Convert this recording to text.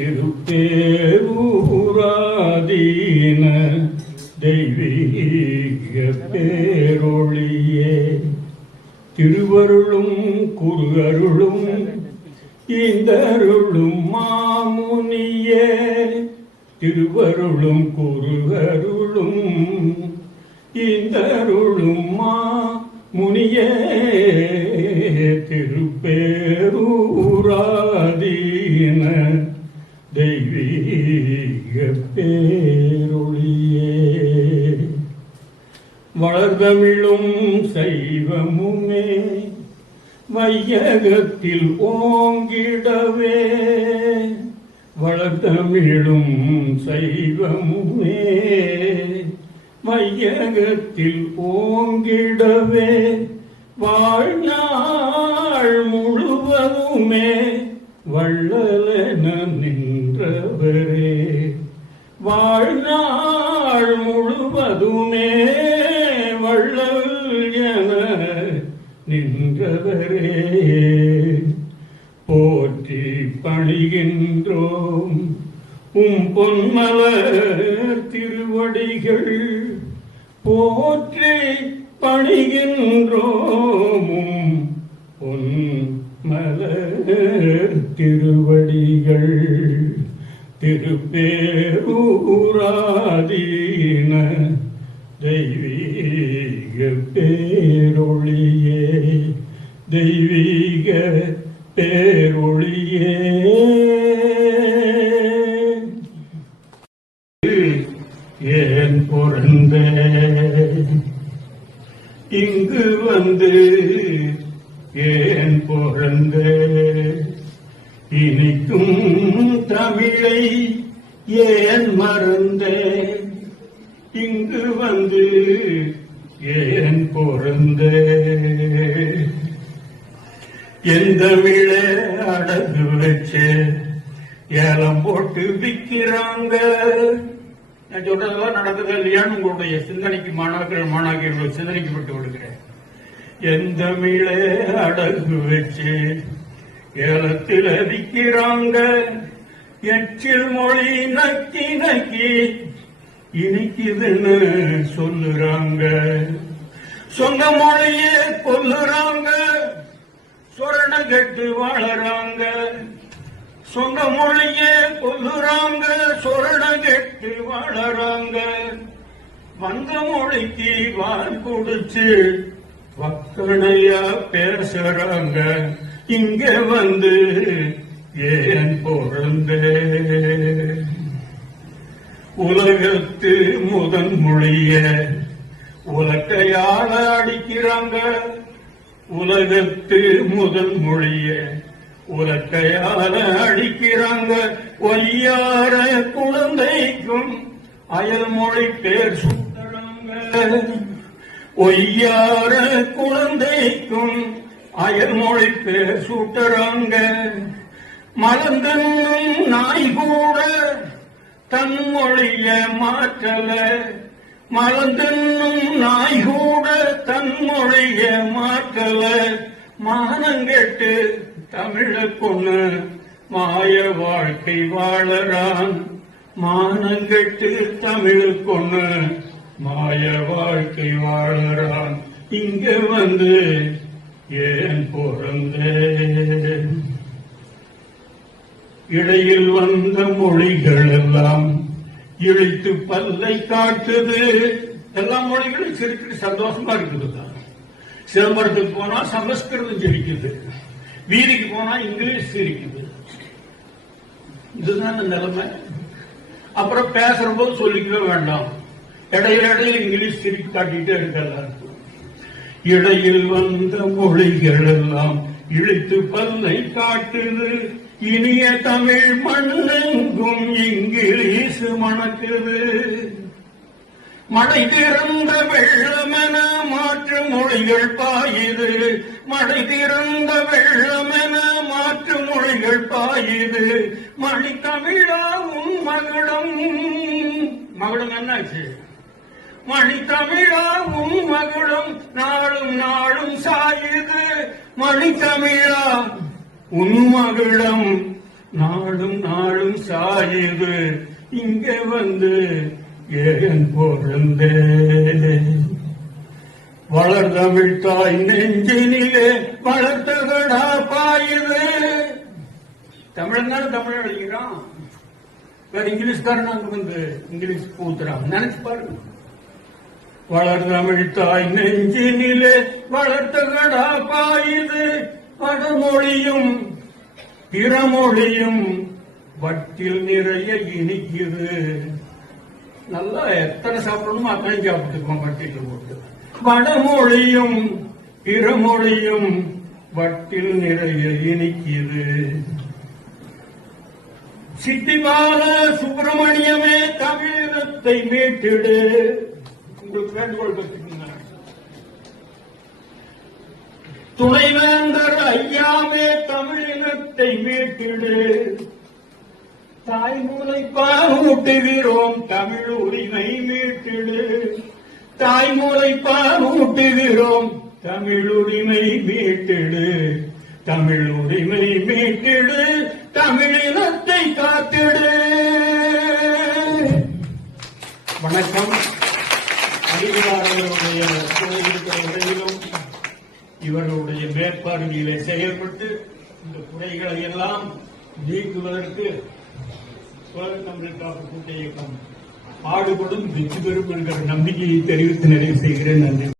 திருப்பேரூராதீன தெய்வீக பேரொளியே திருவருளும் குருகருளும் இந்தருளும் மாமுனியே திருவருளும் குருகருளும் இந்தருளும் மாமுனியே திருப்பேரூராதீன தெய்வீக பேரொளியே வளர்தமிழும் சைவமுமே வையகத்தில் ஓங்கிடவே வளர்தமிழும் சைவமுமே வையகத்தில் ஓங்கிடவே வாழ்நாள் முழுவதுமே வள்ளலென நின்றவரே வாழ்நாள் முழுவதுமே வள்ளல் என நின்றவரே போற்றி பணிகின்றோம் பொன்மலர் திருவடிகள் போற்றி பணிகின்றோம் பொன்மலர் திருவடிகள் திருப்பேரூராதீன தெய்வீக பேரொளியே தெய்வீக பேரொளியே ஏன் பிறந்த இங்கு வந்து ஏன் பிறந்த இனிக்கும் தமிழை ஏன் மறந்த இங்கு வந்து ஏன் பிறந்த எந்த விழ அடகு வச்சு ஏலம் போட்டு விற்கிறாங்க. நான் சொல்றதெல்லாம் நடக்குது இல்லையான்னு உங்களுடைய சிந்தனைக்கு மாணாக்கர்கள் சிந்தனைக்கு விட்டு விடுகிறேன். எந்த விழ அடகு வச்சு ஏலத்தில் விற்கிறாங்க. எச்சில் மொழி நக்கி நக்கி இனிக்குதுன்னு சொல்லுறாங்க. சொந்த மொழியே கொல்லுறாங்க. சொரண கட்டு வாழறாங்க. சொந்த மொழியே கொல்லுறாங்க. சொரண கட்டு வாழறாங்க. வந்த மொழிக்கு வால் கொடுத்து வக்கணையா பேசுறாங்க. இங்க வந்து ஏன் பிறந்த உலகத்து முதன் மொழிய உலக்கையால அடிக்கிறாங்க. உலகத்து முதல் மொழிய உலக்கையால அடிக்கிறாங்க. ஒலியார குழந்தைக்கும் அயல் மொழி பேர் சுட்டுறாங்க. ஒய்யார குழந்தைக்கும் அயல் மொழி பேர் சூட்டுறாங்க. மலர்ந்தன்னும் நாய் கூட தன் மொழிய மாற்றல. மலர்ந்தன்னும் நாய் கூட தன் மொழிய மாற்றல. மானங்கெட்டு தமிழ பொண்ணு மாய வாழ்க்கை வாழறான். மானங்கெட்டு தமிழ பொண்ணு மாய வாழ்க்கை வாழறான். இங்க வந்து ஏன் பிறந்தேன். இடையில் வந்த மொழிகள் எல்லாம் இழித்து பல்லை காட்டுது. எல்லா மொழிகளும் சிரிக்கிட்டு சந்தோஷமா இருக்குதுதான். சிதம்பரத்துக்கு போனா சமஸ்கிருதம் சிரிக்குது. வீதிக்கு போனா இங்கிலீஷ் சிரிக்குது. இதுதான் நிலைமை. அப்புறம் பேசுற போது சொல்லிக்கவே வேண்டாம். இடையில இங்கிலீஷ் சிரிப்பு காட்டிட்டே இருக்கலாம். இடையில் வந்த மொழிகள் எல்லாம் இழித்து பல்லை காட்டுது. இனிய தமிழ் மண்ணெங்கும் இங்கிலீஷ் மணக்குது. மழை திறந்த வெள்ளமென மாற்று மொழிகள் பாயுது. மழை திறந்த வெள்ளமென மாற்று மொழிகள் பாயுது. மணி தமிழா உன் மகுடம். மகுடம் என்னாச்சு? மணி தமிழா உன் மகுடம் நாளும் நாளும் சாயுது. மணி தமிழா உன் மகுடம் நாடும் நாடும் சாயுது இங்க வந்து ஏன் பொருந்தே வளர்ந்தமிழ் தாய் நெஞ்சினிலே வளர்த்தகடா பாயுது. தமிழன் தமிழ் எழுதுகிறான், வேற இங்கிலீஷ்காரன் அங்க வந்து இங்கிலீஷ் பூத்துறான். நினைச்சு பாருங்க. வளர்ந்தமிழ் தாய் நெஞ்சினிலே வளர்த்தகடா பாயுது. வடமொழியும் பிறமொழியும் வட்டில் நிறைய இனிக்குது. நல்லா எத்தனை சாப்பிடணுமோ அத்தனை சாப்பிட்டுக்குவோம் வட்டில் போட்டு. வடமொழியும் பிறமொழியும் வட்டில் நிறைய இனிக்குது. சித்திபால சுப்பிரமணியமே தமிழத்தை மீட்டிடு. உங்களுக்கு வேண்டுகோள் வச்சுக்கோங்க. துணைவேந்தர் ஐயாவே தமிழினத்தை மீட்டிடு. தாய்மொழி பாலூட்டுகிறோம் தமிழ் உரிமை மீட்டிடு. தாய்மொழி பாலூட்டுகிறோம் தமிழ் உரிமை மீட்டிடு. தமிழ் உரிமை மீட்டிடு. தமிழினத்தை காத்திடு. வணக்கம். அதிகாரிகளுடைய இடையிலும் இவர்களுடைய மேற்பார்வையிலே செயல்பட்டு இந்த குறைகளை எல்லாம் நீக்குவதற்கு தமிழ் காப்பு கூட்ட இயக்கம் பாடுபடும் வெற்றி பெறும் என்கிற நம்பிக்கையை தெரிவித்து நிறைவு செய்கிறேன். நன்றி.